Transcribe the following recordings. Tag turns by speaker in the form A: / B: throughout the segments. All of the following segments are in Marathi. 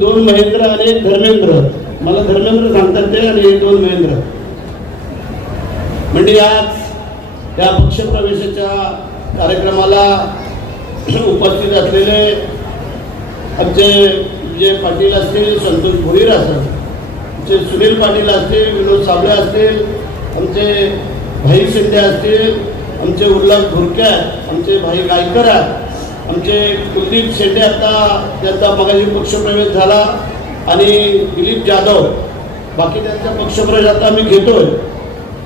A: दोन महेंद्र आणि एक धर्मेंद्र. मला धर्मेंद्र सांगतात ते आणि एक दोन महेंद्र. म्हणजे आज या पक्षप्रवेशाच्या कार्यक्रमाला उपस्थित असलेले आमचे विजय पाटील असतील संतोष भोईर असतात आमचे सुनील पाटील असतील विनोद साबळे असतील आमचे भाई शिंदे असतील आमचे उल्हास धुरके आमचे भाई गायकर आहेत आमचे कुलदीप शेंडे आता त्यांचा मगाशी पक्षप्रवेश झाला आणि दिलीप जाधव बाकी त्यांचा पक्षप्रवेश आता आम्ही घेतोय.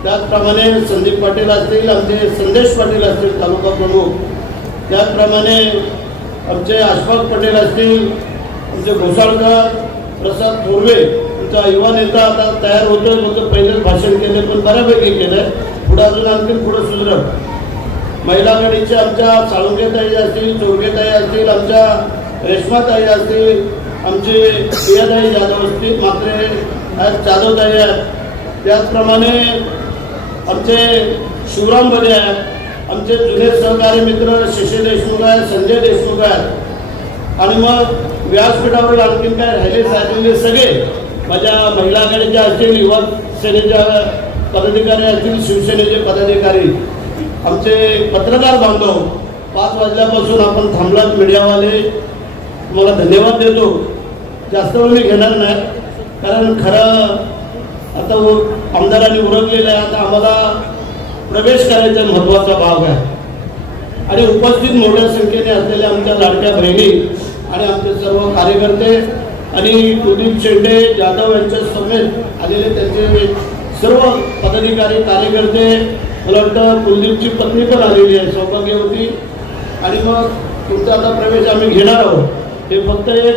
A: त्याचप्रमाणे संदीप पाटील असतील आमचे संदेश पाटील असतील तालुका प्रमुख. त्याचप्रमाणे आमचे आशफाक पटेल असतील आमचे घोसाळकर प्रसाद थोरवे आमचा युवा नेता आता तयार होतोय बोलतो पहिलेच भाषण केले पण बऱ्यापैकी केलं पुढे अजून आणखी पुढे सुधरव महिला आघाडीच्या आमच्या साळुंगेताई असतील चौरगेताई असतील आमच्या रेश्माताई असतील आमचे प्रियाताई जाधव असतील मात्रे जाधवताई आहेत. त्याचप्रमाणे आमचे शिवराम बले आहेत. आमचे जुने सहकारी मित्र शशी देशमुख आहेत संजय देशमुख आहेत. आणि मग व्यासपीठावर आणखीन काय राहिले साधलेले सगळे माझ्या महिला गडीच्या असतील युवा सेनेच्या पदाधिकारी असतील शिवसेनेचे पदाधिकारी. आमचे पत्रकार बांधव पाच वाजल्यापासून आपण थांबलात मीडियावाले. तुम्हाला धन्यवाद देतो. जास्त वेळ मी घेणार नाही कारण खरं आता उ- आमदारांनी उरकलेलं आहे. आता आम्हाला प्रवेश करायचा महत्त्वाचा भाग आहे. आणि उपस्थित मोठ्या संख्येने असलेल्या आमच्या लाडक्या बहिणी आणि आमचे सर्व कार्यकर्ते आणि कुलदीप शेंडे जाधव यांच्या समेत आलेले त्यांचे सर्व पदाधिकारी कार्यकर्ते मला वाटतं कुलदीपची पत्नी पण आलेली आहे सौभाग्यवती. आणि मग तुमचा आता प्रवेश आम्ही घेणार आहोत. हे फक्त एक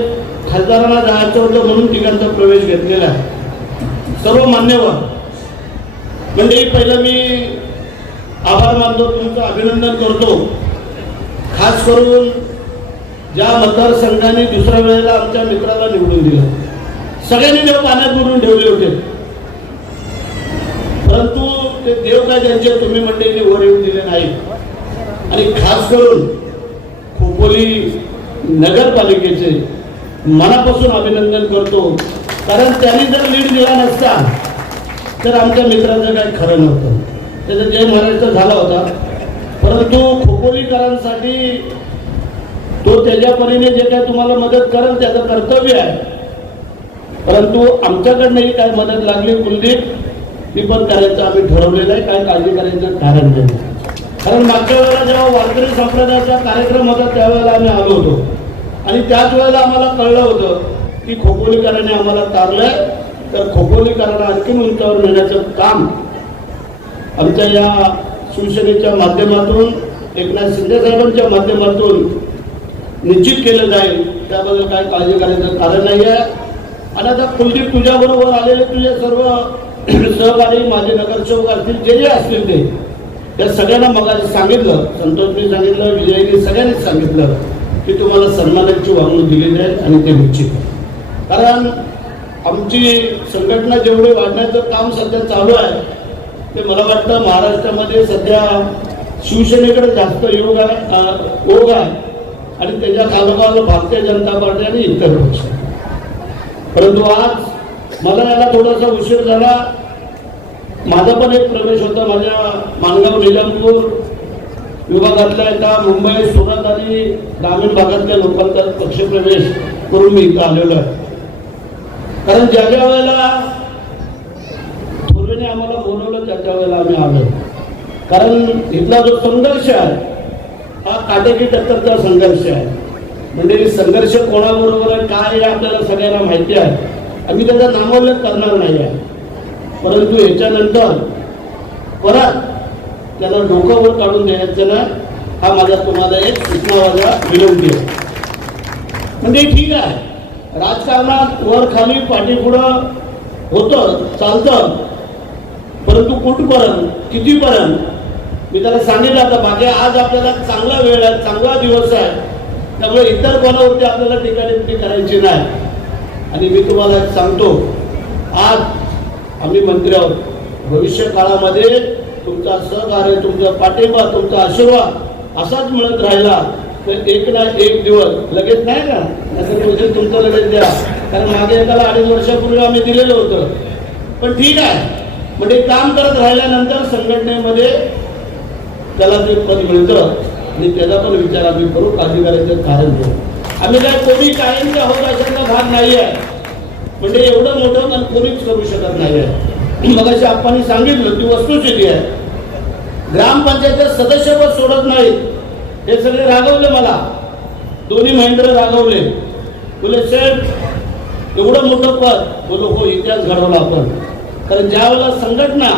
A: खासदारांना जायचं होतं म्हणून ठिकाणचा प्रवेश घेतलेला आहे. सर्व मान्यवर. म्हणजे पहिलं मी आभार मानतो तुमचं अभिनंदन करतो. खास करून ज्या मतदारसंघाने दुसऱ्या वेळेला आमच्या मित्राला निवडून दिलं. सगळ्यांनी देव पाण्यात बुडून ठेवले होते ते देव काय त्यांचे तुम्ही मंडळींनी वर येऊन दिले नाही. आणि खास करून खोपोली नगरपालिकेचे मनापासून अभिनंदन करतो. कारण त्यांनी जर लीड दिला नसता तर आमच्या मित्राचं काय खरं नव्हतं. त्याचा जय महाराष्ट्र झाला होता. परंतु खोपोलीकरांसाठी तो त्याच्या परीने जे काय तुम्हाला मदत करेल त्याचं कर्तव्य आहे. परंतु आमच्याकडनंही काय मदत लागली कुलदीप? ती पण करायचं आम्ही ठरवलेलं आहे काय काळजी करायचं कारण नाही. कारण मागच्या वेळेला जेव्हा वारकरी संप्रदायाचा कार्यक्रम होता त्यावेळेला आम्ही आलो होतो. आणि त्याच वेळेला आम्हाला कळलं होतं की खोपोलीकरांनी आम्हाला तारलंय. तर खोपोलीकरांना आणखीन उंचावर नेण्याचं काम आमच्या या शिवसेनेच्या माध्यमातून एकनाथ शिंदे साहेबांच्या माध्यमातून निश्चित केलं जाईल. त्याबद्दल काय काळजी करायचं कारण नाही आहे आणि आता कुलदीप तुझ्याबरोबर आलेले तुझे सर्व सहकारी माझे नगरसेवक असतील जे जे असतील ते. त्या सगळ्यांना मग सांगितलं संतोषनी सांगितलं विजयनी सगळ्यांनीच सांगितलं की तुम्हाला सन्मानाची वागणूक दिली जाईल आणि ते निश्चित कारण आमची संघटना जेवढे वाढण्याचं काम सध्या चालू आहे ते मला वाटतं महाराष्ट्रामध्ये सध्या शिवसेनेकडे जास्त योग आहे ओघ आहे आणि त्याच्या खालोखाल भारतीय जनता पार्टी आणि इतर पक्ष. परंतु आज मला याला थोडासा उशीर झाला. माझा पण एक प्रवेश होता माझ्या मानगाव निजामपूर विभागातल्या एका मुंबई सुरत आणि ग्रामीण भागातल्या लोकांचा पक्षप्रवेश करून मी इथं आलेलो आहे. कारण ज्या ज्या वेळेला थोरवेने आम्हाला बोलवलं त्या त्या वेळेला आम्ही आलो. कारण इथला जो संघर्ष आहे हा काटेकी टक्करचा संघर्ष आहे. म्हणजे संघर्ष कोणाबरोबर आहे काय हे आपल्याला सगळ्यांना माहिती आहे. आम्ही त्याचा नामोल्लेख करणार नाही आहे. परंतु याच्यानंतर परत त्याला डोकं वर काढून देण्याचं ना हा माझा तुम्हाला एक सूचना माझा विनंती आहे. म्हणजे ठीक आहे. राजकारणात वर खाली पाठीपुढं होतं चालतं. परंतु कुठपर्यंत कितीपर्यंत? मी त्याला सांगितलं आता मागे आज आपल्याला चांगला वेळ आहे चांगला दिवस आहे. त्यामुळे इतर कोणावरती आपल्याला टीका टिप्पणी करायची नाही. आणि मी तुम्हाला एक सांगतो आज आम्ही मंत्री आहोत भविष्य काळामध्ये तुमचा सहकार्य तुमचा पाठिंबा तुमचा आशीर्वाद असाच मिळत राहिला तर एक ना एक दिवस लगेच नाही का असं तुमचं तुमचं लगेच द्या. कारण मागे एकाला अडीच वर्षापूर्वी आम्ही दिलेलं होतं. पण ठीक आहे. म्हणजे काम करत राहिल्यानंतर संघटनेमध्ये त्याला ते पद मिळतं. आणि त्याचा पण विचार आम्ही करू अधिकाऱ्याचं कारण घेऊ आम्ही काय कोणी कायमचे आहोत अशातला भाग नाही आहे म्हणजे एवढं मोठं पण कोणीच करू शकत नाही आहे मग अशी आपण सांगितलं ती वस्तुस्थिती आहे. ग्रामपंचायतचे सदस्यपद सोडत नाहीत. हे सगळे रागवले मला. दोन्ही महेंद्र रागवले. बोले साहेब एवढं मोठं पद. बोलो हो इतिहास घडवला आपण. कारण ज्या वेळेला संघटना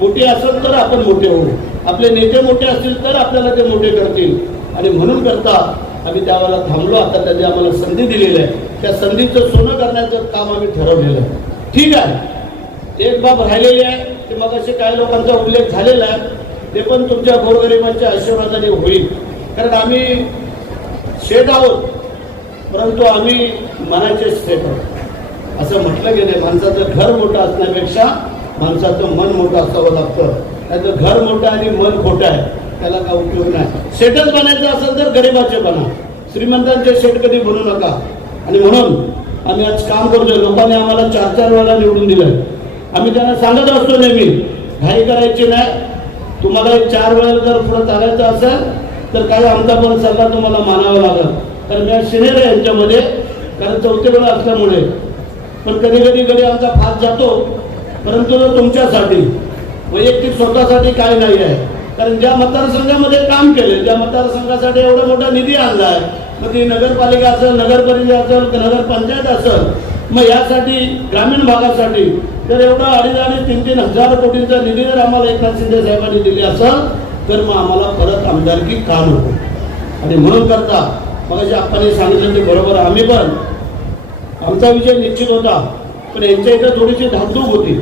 A: मोठी असेल तर आपण मोठे होऊ. आपले नेते मोठे असतील तर आपल्याला ते मोठे करतील. आणि म्हणून करता आम्ही त्यावेळेला थांबलो आता त्यांनी आम्हाला संधी दिलेली आहे. त्या संधीचं सोनं करण्याचं काम आम्ही ठरवलेलं आहे. ठीक आहे. एक बाब राहिलेली आहे ते मग असे काही लोकांचा उल्लेख झालेला आहे. ते पण तुमच्या गोरगरिबांच्या आशीर्वादाने होईल. कारण आम्ही शेत आहोत परंतु आम्ही मनाचे शेत आहोत. असं म्हटलं गेलं माणसाचं घर मोठं असण्यापेक्षा माणसाचं मन मोठं असावं लागतं. त्याचं घर मोठं आणि मन खोटं आहे त्याला काय उपयोग नाही. सेटच बनायचं असेल तर गरीबाचे बना. श्रीमंतांचे सेट कधी बनू नका. आणि म्हणून आम्ही आज काम करतोय. लोकांनी आम्हाला चार चार वेळा निवडून दिलंय. आम्ही त्यांना सांगत असतो नेहमी घाई करायची नाही. तुम्हाला एक चार वेळा जर पुढे चालायचं असेल तर काही आमचा पण सल्ला तुम्हाला मानावा लागेल. कारण मी शिनेर आहे यांच्यामध्ये. कारण चौथे वेळा असल्यामुळे. पण कधी कधी कधी आमचा फास जातो. परंतु तुमच्यासाठी. वैयक्तिक स्वतःसाठी काय नाही आहे. कारण ज्या मतदारसंघामध्ये काम केले त्या मतदारसंघासाठी एवढा मोठा निधी आणला आहे मग ती नगरपालिका असेल नगर परिषद असेल नगरपंचायत असेल मग यासाठी ग्रामीण भागासाठी जर एवढा अडीच अडीच तीन तीन हजार कोटींचा निधी जर आम्हाला एकनाथ शिंदे साहेबांनी दिली असेल तर मग आम्हाला परत आमदारकी का नको? आणि म्हणून करता मग आपण सांगितलं ते बरोबर आम्ही पण आमचा विजय निश्चित होता पण यांच्या इथं थोडीशी धाकधूक होती.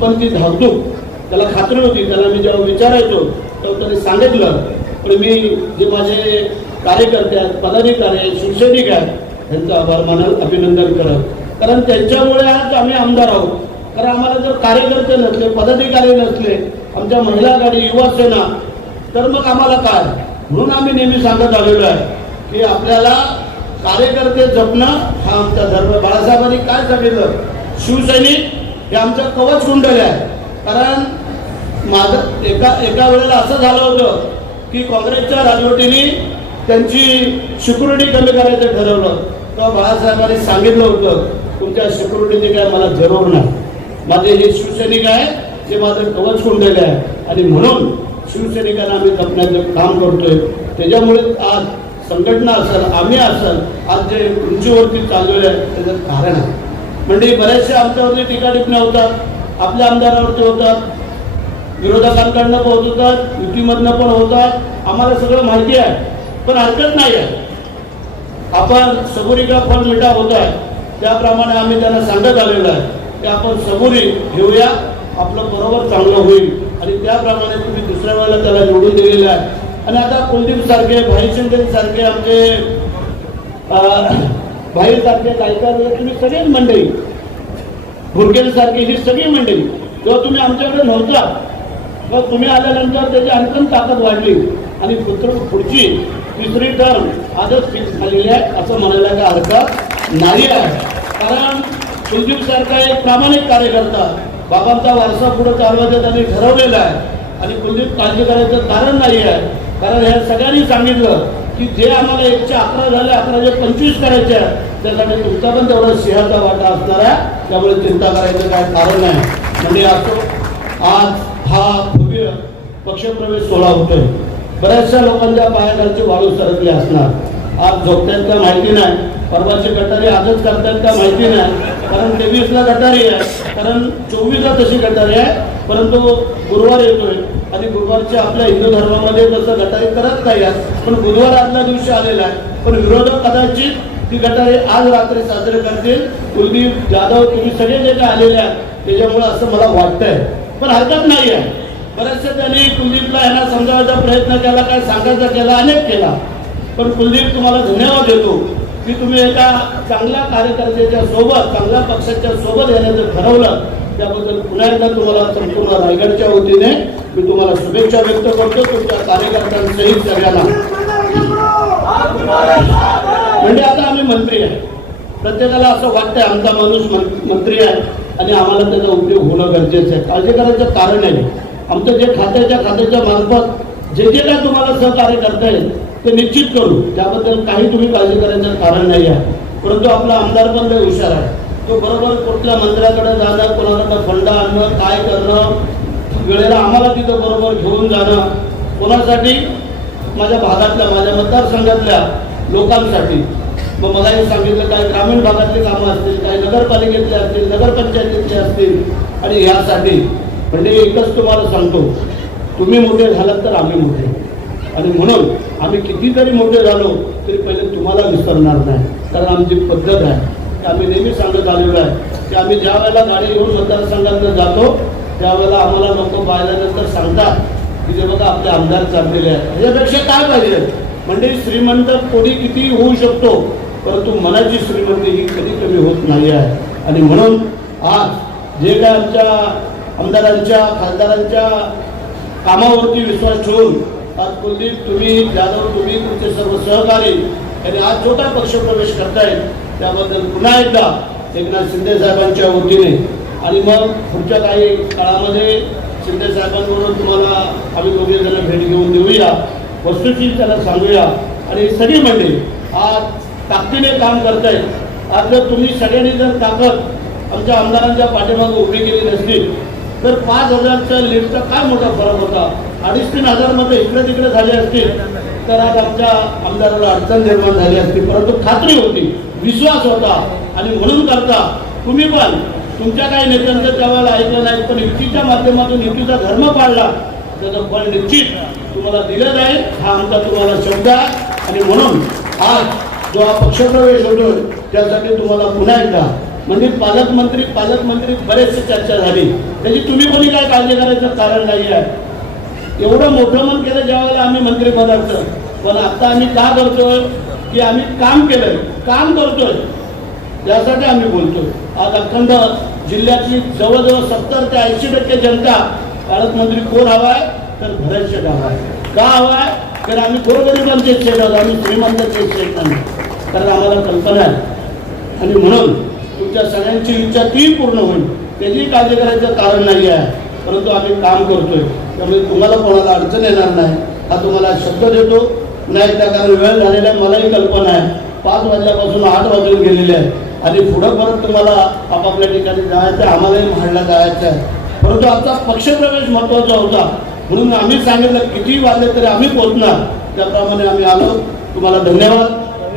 A: पण ती धाकधूक त्याला खात्री होती त्याला मी जेव्हा विचारायचो तेव्हा त्याने सांगितलं पण मी जे माझे कार्यकर्ते आहेत पदाधिकारी आहेत शिवसैनिक आहेत त्यांचा आभार मानत अभिनंदन करत. कारण त्यांच्यामुळे आज आम्ही आमदार आहोत. कारण आम्हाला जर कार्यकर्ते नसले पदाधिकारी नसले आमच्या महिला गाडी युवा सेना तर मग आम्हाला काय? म्हणून आम्ही नेहमी सांगत आलेलो आहे की आपल्याला कार्यकर्ते जपणं हा आमचा धर्म. बाळासाहेबांनी काय सांगितलं? शिवसैनिक हे आमचं कवच कुंडल आहे. कारण माझं एका एका वेळेला असं झालं होतं की काँग्रेसच्या राजवटीने त्यांची सिक्युरिटी कमी करायचं ठरवलं. तेव्हा बाळासाहेबांनी सांगितलं होतं तुमच्या सिक्युरिटीची काय मला जरूर नाही माझे हे शिवसैनिक आहे ते माझं कवच कोंडलेलं आहे. आणि म्हणून शिवसैनिकांना आम्ही जपण्याचं काम करतोय. त्याच्यामुळे आज संघटना असेल आम्ही असेल आज जे उंचीवरती चाललेलं आहे त्याचं कारण आहे. म्हणजे बऱ्याचशा आमच्यावरती टीका टिप्पण्या होतात आपल्या आमदारावरती होतात. विरोधकांकडनं पण होतात युतीमधनं पण होतात आम्हाला सगळं माहिती आहे पण हरकत नाही आहे. आपण सबुरी का फळ मिठा होत. आहे त्याप्रमाणे आम्ही त्यांना सांगत आलेलो आहे की आपण सबुरी घेऊया आपलं बरोबर चांगलं होईल. आणि त्याप्रमाणे तुम्ही दुसऱ्या वेळेला त्याला निवडून दिलेलं आहे. आणि आता कुलदीप सारखे भाई शिंदे सारखे आमचे भाई सारखे गायकार तुम्ही सगळेच मंडळी. भुरकेल सारखी ही सगळी मंडळी. जेव्हा तुम्ही आमच्याकडे नव्हता मग तुम्ही आल्यानंतर त्याची आणखीन ताकद वाढली. आणि पुत्र पुढची तिसरी टर्म आजच फिक्स झालेली आहे असं म्हणायला काय हरकत नाही आहे. कारण कुलदीप सारखा एक प्रामाणिक कार्यकर्ता बाबांचा वारसा पुढे चालवायचा त्यांनी ठरवलेला आहे. आणि कुलदीप काळजी करायचं कारण नाही आहे. कारण ह्या सगळ्यांनी सांगितलं की जे आम्हाला एकशे अकरा झाले अकराशे पंचवीस करायचे आहे त्यासाठी तुमचा पण तेवढा सिंहाचा वाटा असणार आहे. त्यामुळे चिंता करायचं काय कारण नाही. म्हणजे असं आज हा भव्य पक्षप्रवेश सोहळा होतोय. बऱ्याचशा लोकांच्या पायाखालची वाळू सरकली असणार. आज झोपतायत का माहिती नाही. परवाचे गटारी आजच करतायत का माहिती नाही. कारण तेवीसला गटारी आहे. कारण चोवीसला तशी गटारी आहे. परंतु गुरुवार येतोय. आणि गुरुवारच्या आपल्या हिंदू धर्मामध्ये तसं गटारी करत नाही आहे पण गुरुवार आदल्या दिवशी आलेला आहे. पण विरोधक कदाचित ती गटारी आज रात्री साजरे करतील. कुलदीप जाधव तुम्ही सगळे जे काही आलेले आहेत त्याच्यामुळे असं मला वाटतंय. पण हरकत नाही आहे. बऱ्याचशा त्यांनी कुलदीपला यांना समजावायचा प्रयत्न केला काय सांगायचा केला अनेक केला. पण कुलदीप तुम्हाला धन्यवाद देतो की तुम्ही एका चांगल्या कार्यकर्त्याच्या सोबत चांगल्या पक्षाच्या सोबत येण्याचं ठरवलं त्याबद्दल पुन्हा एकदा तुम्हाला संपूर्ण रायगडच्या वतीने मी तुम्हाला शुभेच्छा व्यक्त करतो. तुमच्या कार्यकर्त्यांचंही सगळ्यांना. म्हणजे आता आम्ही मंत्री आहे. प्रत्येकाला असं वाटतंय आमचा माणूस मंत्री आहे. आणि आम्हाला त्याचा उपयोग होणं गरजेचं आहे. काळजी करायचं कारण आहे. आमचं जे खात्याच्या खात्याच्या मार्फत जे जे काय तुम्हाला सहकार्य करता येईल ते निश्चित करू. त्याबद्दल काही तुम्ही काळजी करायचं कारण नाही आहे. परंतु आपला आमदार पण लय हुशार आहे. तो बरोबर कुठल्या मंत्र्याकडे जाणं कोणाकडनं फंड आणणं काय करणं वेळेला आम्हाला तिथं बरोबर घेऊन जाणं कोणासाठी? माझ्या भागातल्या माझ्या मतदारसंघातल्या लोकांसाठी. मग मला हे सांगितलं काय ग्रामीण भागातले कामं असतील काय नगरपालिकेतले असतील नगरपंचायतीतले असतील आणि यासाठी म्हणजे एकच तुम्हाला सांगतो तुम्ही मोठे झालात तर आम्ही मोठे. आणि म्हणून आम्ही कितीतरी मोठे झालो तरी पहिले तुम्हाला विसरणार नाही कारण आमची पद्धत आहे. की आम्ही नेहमी सांगत आलेलो आहे की आम्ही ज्या वेळेला गाडी घेऊन मतदारसंघात जातो त्यावेळेला आम्हाला लोक पाहिल्यानंतर सांगतात की जे बघा आपले आमदार चाललेले आहेत. ह्याच्यापेक्षा काय पाहिजे? म्हणजे श्रीमंत कोणी किती होऊ शकतो परंतु मनाची श्रीमंती ही कधी कमी होत नाही आहे. आणि म्हणून आज जे काय आमच्या आमदारांच्या खासदारांच्या कामावरती विश्वास ठेवून आज कुलदीप तुम्ही जाधव तुम्ही तुमचे सर्व सहकारी यांनी आज छोटा पक्ष प्रवेश करतायत. त्याबद्दल पुन्हा एकदा एकनाथ शिंदे साहेबांच्या वतीने आणि मग पुढच्या काही काळामध्ये शिंदे साहेबांबरोबर तुम्हाला आम्ही दोघे जण भेट घेऊन देऊया. वस्तूची त्याला सांगूया. आणि सगळी मंडळी आज ताकदीने काम करताय. आज जर तुम्ही सगळ्यांनी जर ताकद आमच्या आमदारांच्या पाठीमागे उभी केली नसती तर पाच हजारच्या लीडचा काय मोठा फरक होता? अडीच तीन हजारमध्ये इकडे तिकडे झाले असतील तर आज आमच्या आमदाराला अडचण निर्माण झाली असती. परंतु खात्री होती विश्वास होता. आणि म्हणून करता. तुम्ही पण तुमच्या काही नेत्यांचं त्यावेळेला ऐकलं नाही पण युतीच्या माध्यमातून युतीचा धर्म पाळला त्याचं फळ निश्चित तुम्हाला दिलं जाईल. हा आमचा तुम्हाला शब्द आहे. आणि म्हणून आज जो हा पक्षप्रवेश होतो त्यासाठी तुम्हाला पुन्हा एकदा म्हणजे पालकमंत्री पालकमंत्री बरेचशी चर्चा झाली. त्याची तुम्ही कोणी काय काळजी करायचं? कारण नाही आहे. एवढं मोठं मन केलं ज्यावेळेला आम्ही मंत्री पदार्थ. पण आता आम्ही का करतोय? की आम्ही काम केलंय. काम करतोय. यासाठी आम्ही बोलतोय. आज अखंड जिल्ह्यातली जवळजवळ सत्तर ते ऐंशी टक्के जनता पालकमंत्री कोण हवाय? तर भरत शेठ हवाय. का हवाय? तर आम्ही गोरगरिबांचे शेठ आहोत. आम्ही श्रीमंतांचे शेठ नाही कारण आम्हाला कल्पना आहे. आणि म्हणून तुमच्या सगळ्यांची इच्छा ती पूर्ण होईल. त्याची काळजी करायचं कारण नाही आहे. परंतु आम्ही काम करतोय. त्यामुळे तुम्हाला कोणाला अडचण येणार नाही. हा तुम्हाला शब्द देतो. नाही त्या कारण वेळ झालेला आहे. मलाही कल्पना आहे. पाच वाजल्यापासून आठ वाजून गेलेले आहे आणि पुढं परत तुम्हाला आपापल्या ठिकाणी जायचं आहे. आम्हालाही महाडला जायचं आहे. परंतु आजचा पक्षप्रवेश महत्त्वाचा होता. म्हणून आम्ही सांगितलं किती वाजले तरी आम्ही पोहोचणार. त्याप्रमाणे आम्ही आलो. तुम्हाला धन्यवाद.